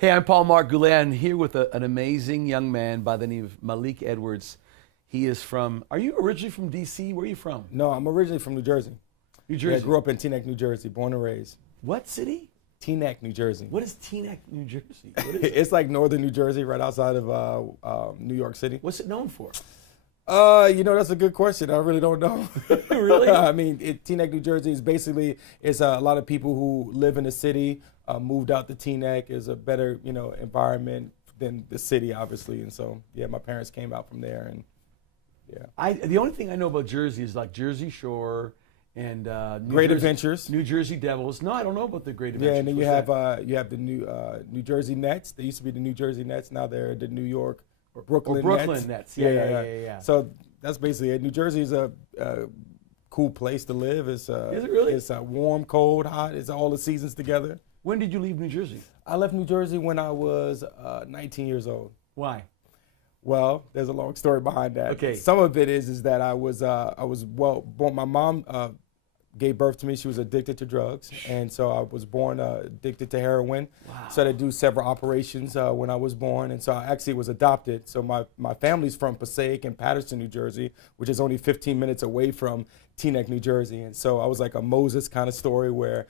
Hey, I'm Paul Mark Goulet. I'm here with an amazing young man by the name of Malik Edwards. He is from, are you originally from D.C.? Where are you from? No, I'm originally from New Jersey. New Yeah, Jersey. I grew up in Teaneck, New Jersey, born and raised. What city? Teaneck, New Jersey. What is Teaneck, New Jersey? What is it? It's like northern New Jersey, right outside of New York City. What's it known for? That's a good question. I really don't know. Really? I mean, Teaneck, New Jersey is basically a lot of people who live in the city moved out to Teaneck. Is a better environment than the city, obviously, and so yeah, my parents came out from there, and yeah. The only thing I know about Jersey is like Jersey Shore and Great Adventures. New Jersey Devils. No, I don't know about the Great Adventures. Yeah, and then What's you have the New Jersey Nets. They used to be the New Jersey Nets. Now they're the New York or Brooklyn Nets. Yeah. So that's basically it. New Jersey is a cool place to live. Is it really? It's warm, cold, hot. It's all the seasons together. When did you leave New Jersey? I left New Jersey when I was 19 years old. Why? Well, there's a long story behind that. Okay. Some of it is that I was born. My mom gave birth to me. She was addicted to drugs, and so I was born addicted to heroin. Wow. So I had to do several operations when I was born, and so I actually was adopted. So my family's from Passaic and Paterson, New Jersey, which is only 15 minutes away from Teaneck, New Jersey. And so I was like a Moses kind of story where,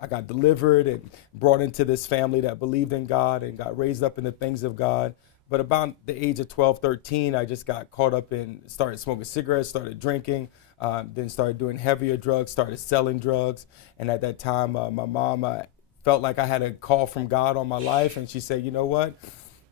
I got delivered and brought into this family that believed in God and got raised up in the things of God. But about the age of 12, 13, I just got caught up in, started smoking cigarettes, started drinking, then started doing heavier drugs, started selling drugs. And at that time, my mom felt like I had a call from God on my life. And she said, you know what?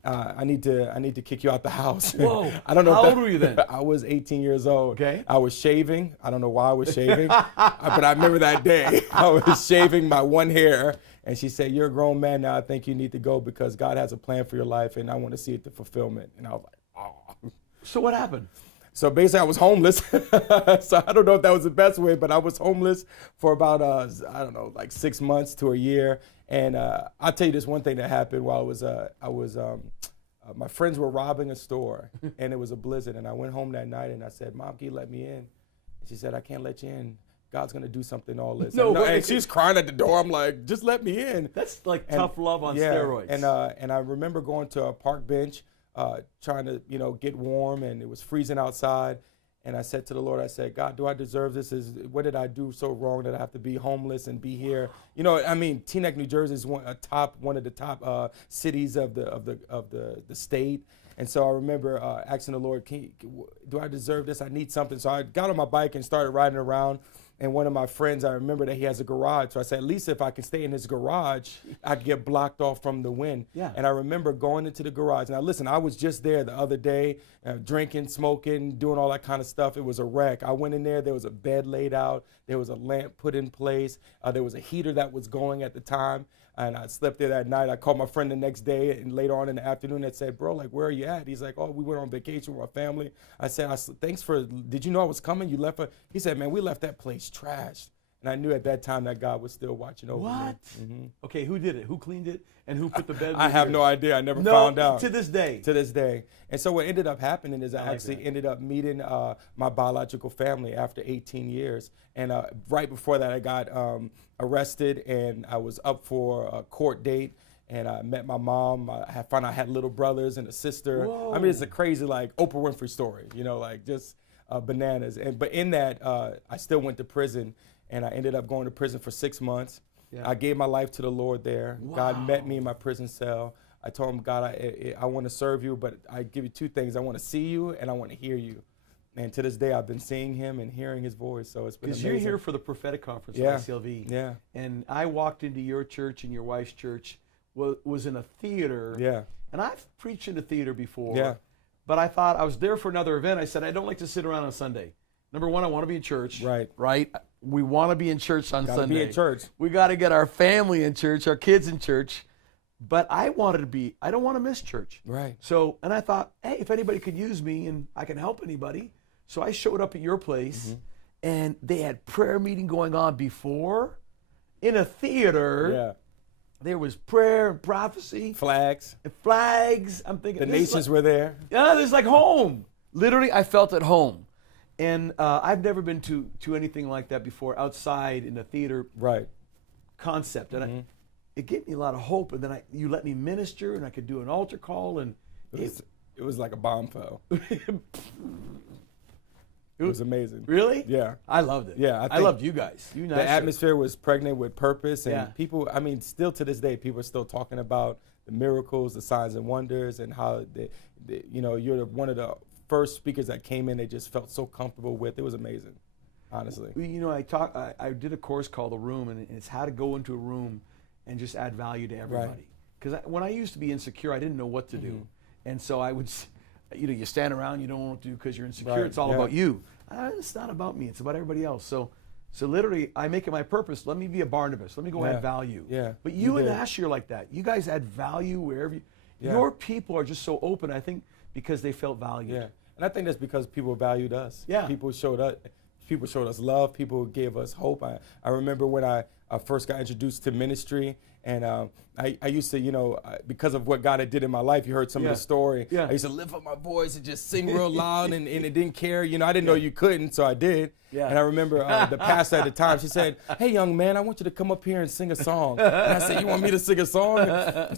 I need to kick you out the house. Whoa. I don't know. How old were you then? I was 18 years old. Okay. I was shaving. I don't know why I was shaving, but I remember that day. I was shaving my one hair, and she said, "You're a grown man now. I think you need to go because God has a plan for your life, and I want to see it to fulfillment." And I was like, "Oh." So what happened? So basically, I was homeless. So I don't know if that was the best way, but I was homeless for about, like 6 months to a year. And I'll tell you this one thing that happened while my friends were robbing a store, and it was a blizzard. And I went home that night, and I said, "Mom, can you let me in?" And she said, "I can't let you in. God's going to do something all this." No way. And she's crying at the door. I'm like, "Just let me in." That's like tough love on steroids. And I remember going to a park bench, trying to get warm, and it was freezing outside. And I said to the Lord, I said, "God, do I deserve this? What did I do so wrong that I have to be homeless and be here?" Teaneck, New Jersey is one of the top cities of the state. And so I remember asking the Lord, do I deserve this? I need something. So I got on my bike and started riding around. And one of my friends, I remember that he has a garage. So I said, at least if I can stay in his garage, I could get blocked off from the wind. Yeah. And I remember going into the garage. Now, listen, I was just there the other day, drinking, smoking, doing all that kind of stuff. It was a wreck. I went in there. There was a bed laid out. There was a lamp put in place. There was a heater that was going at the time. And I slept there that night. I called my friend the next day and later on in the afternoon and said, "Bro, like, where are you at?" He's like, "Oh, we went on vacation with our family." I said, did you know I was coming? You left He said, "Man, we left that place trashed." And I knew at that time that God was still watching over me. What? Mm-hmm. Okay, who did it? Who cleaned it? And who put the bed? I have no idea. I never found out. To this day. To this day. And so what ended up happening is I like actually that. ended up meeting my biological family after 18 years. And right before that, I got arrested, and I was up for a court date. And I met my mom. I found out I had little brothers and a sister. Whoa. I mean, it's a crazy, like, Oprah Winfrey story, just bananas. But in that, I still went to prison, and I ended up going to prison for 6 months. Yeah. I gave my life to the Lord there. Wow. God met me in my prison cell. I told him, "God, I want to serve you, but I give you two things. I want to see you, and I want to hear you." And to this day, I've been seeing him and hearing his voice. So it's been amazing. Because you're here for the prophetic conference Yeah. at ICLV. Yeah. And I walked into your church and your wife's church, was in a theater. Yeah. And I've preached in a theater before. Yeah. But I thought I was there for another event. I said, I don't like to sit around on Sunday. Number one, I want to be in church. Right. Right? We want to be in church on Gotta Sunday. be in church. We got to get our family in church, our kids in church. But I don't want to miss church. Right. So, and I thought, hey, if anybody could use me and I can help anybody. So I showed up at your place, and they had prayer meeting going on before in a theater. Yeah. There was prayer and prophecy. Flags. And flags. I'm thinking The this is nations like, were there. yeah, this is like home. Literally, I felt at home. And I've never been to anything like that before outside in a theater Right. concept. And it gave me a lot of hope. And then you let me minister, and I could do an altar call, and It was like a bomb fell. It was amazing. Really? Yeah. I loved it. Yeah, I loved you guys. You The atmosphere was pregnant with purpose, and Yeah. people, I mean, still to this day, people are still talking about the miracles, the signs and wonders, and how you know, you're one of the first speakers that came in. They just felt so comfortable with. It was amazing, honestly. You know, I did a course called The Room, and it's how to go into a room and just add value to everybody. Because when I used to be insecure, I didn't know what to do, and so I would, you know, you stand around, you don't know what to do because you're insecure. Right, It's all yeah. about you. It's not about me. It's about everybody else. So literally, I make it my purpose. Let me be a Barnabas. Let me go add value. Yeah, But you you and did. Ashley are like that. You guys add value wherever you. Yeah. Your people are just so open. I think because they felt valued. Yeah, and I think that's because people valued us. Yeah. People showed us love. People gave us hope. I remember when I first got introduced to ministry, and I used to, you know, because of what God had did in my life, you heard some of the story. Yeah. I used to lift up my voice and just sing real loud, and it didn't care. You know, I didn't know you couldn't, so I did. Yeah. And I remember the pastor at the time, she said, "Hey, young man, I want you to come up here and sing a song." And I said, "You want me to sing a song?"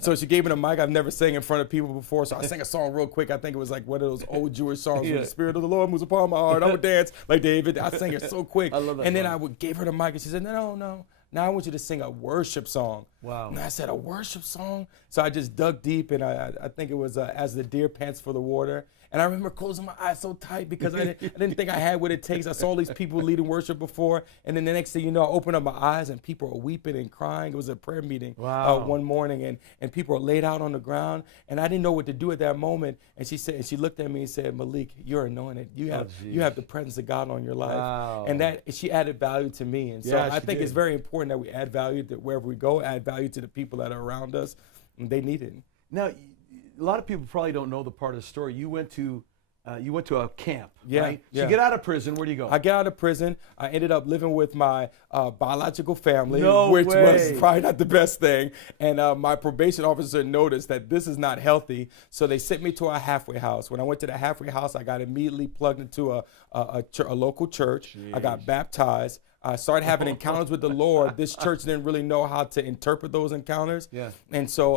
So she gave me the mic. I've never sang in front of people before, so I sang a song real quick. I think it was like one of those old Jewish songs, "When the Spirit of the Lord moves upon my heart, I would dance like David." I sang it so quick. I love that and then song. I gave her the mic, and she said, "No. Now I want you to sing a worship song." Wow. And I said, "A worship song?" So I just dug deep, and I think it was As the Deer Pants for the Water. And I remember closing my eyes so tight because I didn't think I had what it takes. I saw all these people leading worship before, and then the next thing you know, I opened up my eyes, and people are weeping and crying. It was a prayer meeting one morning, and people are laid out on the ground, and I didn't know what to do at that moment. And she looked at me and said, "Malik, you're anointed. You have the presence of God on your life." Wow. And that she added value to me, and so Yeah, I she think it's did. very important that we add value to wherever we go, add value to the people that are around us. And they need it. Now, a lot of people probably don't know the part of the story. You went to a camp, Yeah, right? So yeah. you get out of prison. Where do you go? I got out of prison. I ended up living with my biological family, No which way. was probably not the best thing. And my probation officer noticed that this is not healthy, so they sent me to a halfway house. When I went to the halfway house, I got immediately plugged into a local church. I got baptized. I started having encounters with the Lord. This church didn't really know how to interpret those encounters. Yeah. And so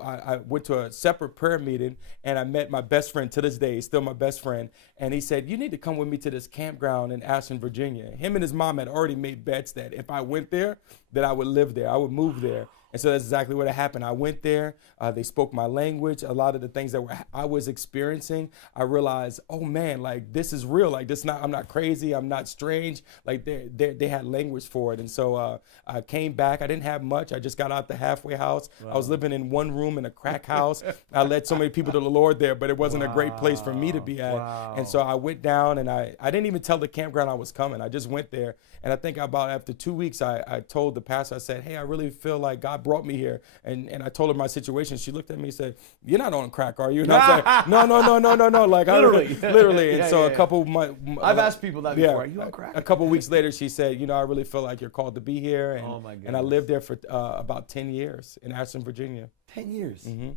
I went to a separate prayer meeting, and I met my best friend to this day. He's still my best friend. And he said, "You need to come with me to this campground in Ashland, Virginia." Him and his mom had already made bets that if I went there, that I would live there. I would move there. And so that's exactly what happened. I went there. They spoke my language. A lot of the things that I was experiencing, I realized, oh man, like this is real. Like I'm not crazy. I'm not strange. Like they had language for it. And so I came back. I didn't have much. I just got out the halfway house. Wow. I was living in one room in a crack house. I led so many people to the Lord there, but it wasn't a great place for me to be at. Wow. And so I went down, and I didn't even tell the campground I was coming. I just went there. And I think about after 2 weeks, I told the pastor, I said, "Hey, I really feel like God brought me here." And I told her my situation. She looked at me and said, "You're not on crack, are you?" And I was like, no. Like literally. And so a couple months. I've asked people that before. Are you on crack? A couple weeks later, she said, "I really feel like you're called to be here." And, Oh my goodness. and I lived there for about 10 years in Ashland, Virginia. 10 years. Mm-hmm.